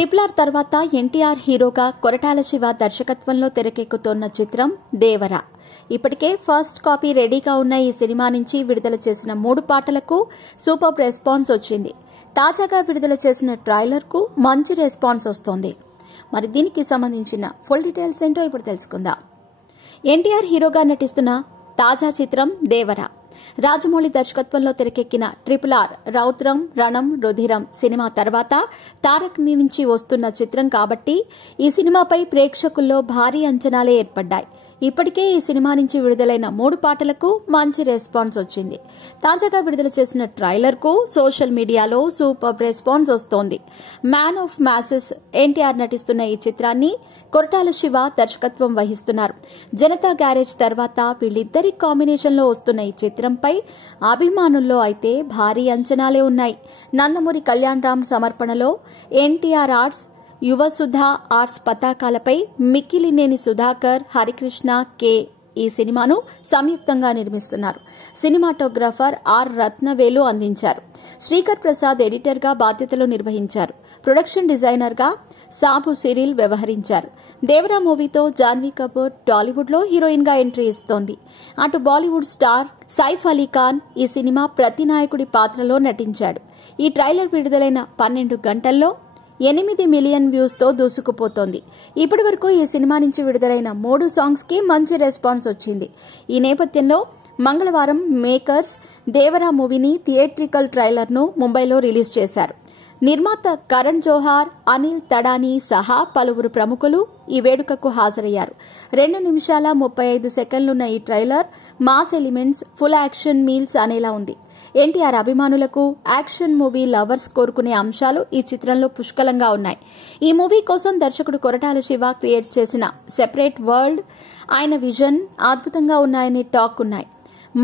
RRR తర్వాత ఎన్టీఆర్ హీరోగా కొరటాల శివ దర్శకత్వంలో తెరకెక్కుతోన్న చిత్రం దేవర. ఇప్పటికే ఫస్ట్ కాపీ రెడీగా ఉన్న ఈ సినిమా నుంచి విడుదల చేసిన 3 పాటలకు సూపర్ రెస్పాన్స్ వచ్చింది. తాజాగా విడుదల చేసిన ట్రైలర్ కు మంచి రెస్పాన్స్ వస్తోంది. మరి దీనికి సంబంధించిన ఫుల్ డీటెయిల్స్ ఏంటో ఇప్పుడు తెలుసుకుందాం. ఎన్టీఆర్ హీరోగా నటిస్తున్న తాజా చిత్రం దేవర. రాజమౌళి దర్శకత్వంలో తెరకెక్కిన RRR రౌద్రం రణం రుధిరం సినిమా తర్వాత తారక్ నుంచి వస్తున్న చిత్రం కాబట్టి ఈ సినిమాపై ప్రేక్షకుల్లో భారీ అంచనాలే ఏర్పడ్డాయి. ఇప్పటికే ఈ సినిమా నుంచి విడుదలైన 3 పాటలకు మంచి రెస్పాన్స్ వచ్చింది. తాజాగా విడుదల చేసిన ట్రైలర్ కు సోషల్ మీడియాలో సూపర్ రెస్పాన్స్ వస్తోంది. మ్యాన్ ఆఫ్ మాసెస్ ఎన్టీఆర్ నటిస్తున్న ఈ చిత్రాన్ని కొరటాల శివ దర్శకత్వం వహిస్తున్నారు. జనతా గ్యారేజ్ తర్వాత వీళ్ళిద్దరి కాంబినేషన్ లో వస్తున్న ఈ చిత్రంపై అభిమానుల్లో అయితే భారీ అంచనాలే ఉన్నాయి. నందమూరి కళ్యాణ్ రామ్ సమర్పణలో ఎన్టీఆర్ ఆర్ట్స్, యువసుధ ఆర్ట్స్ పతాకాలపై మిక్కిలినేని సుధాకర్, హరికృష్ణ కె ఈ సినిమాను సంయుక్తంగా నిర్మిస్తున్నారు. సినిమాటోగ్రాఫర్ ఆర్ రత్నవేలు అందించారు. శ్రీకర్ ప్రసాద్ ఎడిటర్ గా బాధ్యతలు నిర్వహించారు. ప్రొడక్షన్ డిజైనర్ గా సాబు సిరిల్ వ్యవహరించారు. దేవరా మూవీతో జాన్వీ కపూర్ టాలీవుడ్ లో హీరోయిన్ గా ఎంట్రీ ఇస్తోంది. అటు బాలీవుడ్ స్టార్ సైఫ్ అలీ ఖాన్ ఈ సినిమా ప్రతినాయకుడి పాత్రలో నటించాడు. ఈ ట్రైలర్ విడుదలైన 12 గంటల్లో 8 మిలియన్ వ్యూస్ తో దూసుకుపోతోంది. ఇప్పటి వరకు ఈ సినిమా నుంచి విడుదలైన 3 సాంగ్స్ కి మంచి రెస్పాన్స్ వచ్చింది. ఈ నేపథ్యంలో మంగళవారం మేకర్స్ దేవరా మూవీని థియేట్రికల్ ట్రైలర్ ను ముంబైలో రిలీజ్ చేశారు. నిర్మాత కరణ్ జోహార్, అనిల్ తడానీ సహా పలువురు ప్రముఖులు ఈ వేడుకకు హాజరయ్యారు. 2 నిమిషాల 35 సెకండ్లున్న ఈ trailer mass elements, full action meals అనేలా ఉంది. ఎన్టీఆర్ అభిమానులకు, యాక్షన్ మూవీ లవర్స్ కోరుకునే అంశాలు ఈ చిత్రంలో పుష్కలంగా ఉన్నాయి. ఈ మూవీ కోసం దర్శకుడు కొరటాల శివ క్రియేట్ చేసిన సెపరేట్ వరల్డ్, ఆయన విజన్ అద్భుతంగా ఉన్నాయని టాక్ ఉన్నాయి.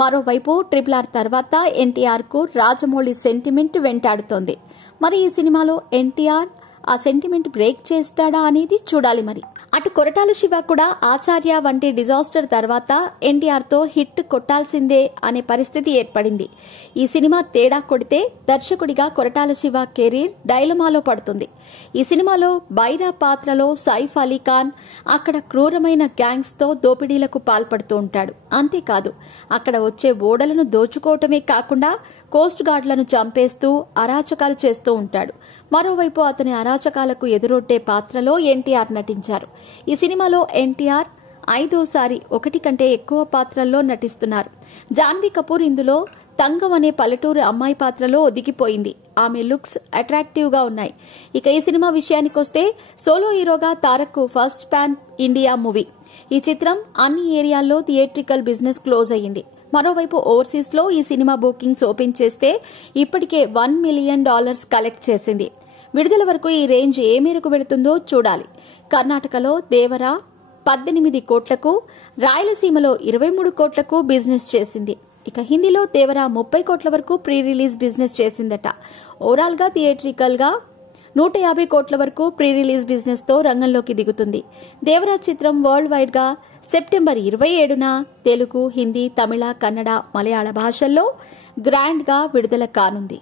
మరోవైపు RRR తర్వాత ఎన్టీఆర్ కు రాజమౌళి సెంటిమెంట్ వెంటాడుతోంది. మరి ఈ సినిమాలో ఎన్టీఆర్ ఆ సెంటిమెంట్ బ్రేక్ చేస్తాడా అనేది చూడాలి. మరి అటు కొరటాల శివ కూడా ఆచార్య వంటి డిజాస్టర్ తర్వాత ఎన్టీఆర్ తో హిట్ కొట్టాల్సిందే అనే పరిస్థితి ఏర్పడింది. ఈ సినిమా తేడా కొడితే దర్శకుడిగా కొరటాల శివ కెరీర్ డైలమాలో పడుతుంది. ఈ సినిమాలో బైరా పాత్రలో సైఫ్ అలీ ఖాన్ అక్కడ క్రూరమైన గ్యాంగ్స్ తో దోపిడీలకు పాల్పడుతూ ఉంటాడు. అంతేకాదు అక్కడ వచ్చే ఓడలను దోచుకోవటమే కాకుండా కోస్ట్ గార్డులను చంపేస్తూ అరాచకాలు చేస్తూ ఉంటాడు. మరోవైపు అతని అరాచకాలకు ఎదురొడ్డే పాత్రలో ఎన్టీఆర్ నటించారు. ఈ సినిమాలో ఎన్టీఆర్ 5వసారి 1 కంటే ఎక్కువ పాత్రల్లో నటిస్తున్నారు. జాన్వీ కపూర్ ఇందులో తంగం అనే పల్లెటూరు అమ్మాయి పాత్రలో ఒదిగిపోయింది. ఆమె లుక్స్ అట్రాక్టివ్ గా ఉన్నాయి. ఇక ఈ సినిమా విషయానికొస్తే సోలో హీరోగా Tarak first pan India movie. ఈ చిత్రం అన్ని ఏరియాల్లో థియేట్రికల్ బిజినెస్ క్లోజ్ అయ్యింది. మరోవైపు ఓవర్సీస్ లో ఈ సినిమా బుకింగ్స్ ఓపెన్ చేస్తే ఇప్పటికే $1 మిలియన్ కలెక్ట్ చేసింది. విడుదల వరకు ఈ రేంజ్ ఏ మేరకు వెళుతుందో చూడాలి. కర్ణాటకలో దేవర 18 కోట్లకు, రాయలసీమలో 23 కోట్లకు బిజినెస్ చేసింది. ఇక హిందీలో దేవర 30 కోట్ల వరకు ప్రీ రిలీజ్ బిజినెస్ చేసిందట. ఓవరాల్ గా థియేట్రికల్ గా 150 కోట్ల వరకు ప్రీ రిలీజ్ బిజినెస్ తో రంగంలోకి దిగుతుంది. దేవరా చిత్రం వరల్డ్ వైడ్ గా సెప్టెంబర్ 27న తెలుగు, హిందీ, తమిళ, కన్నడ, మలయాళ భాషల్లో గ్రాండ్ గా విడుదల కానుంది.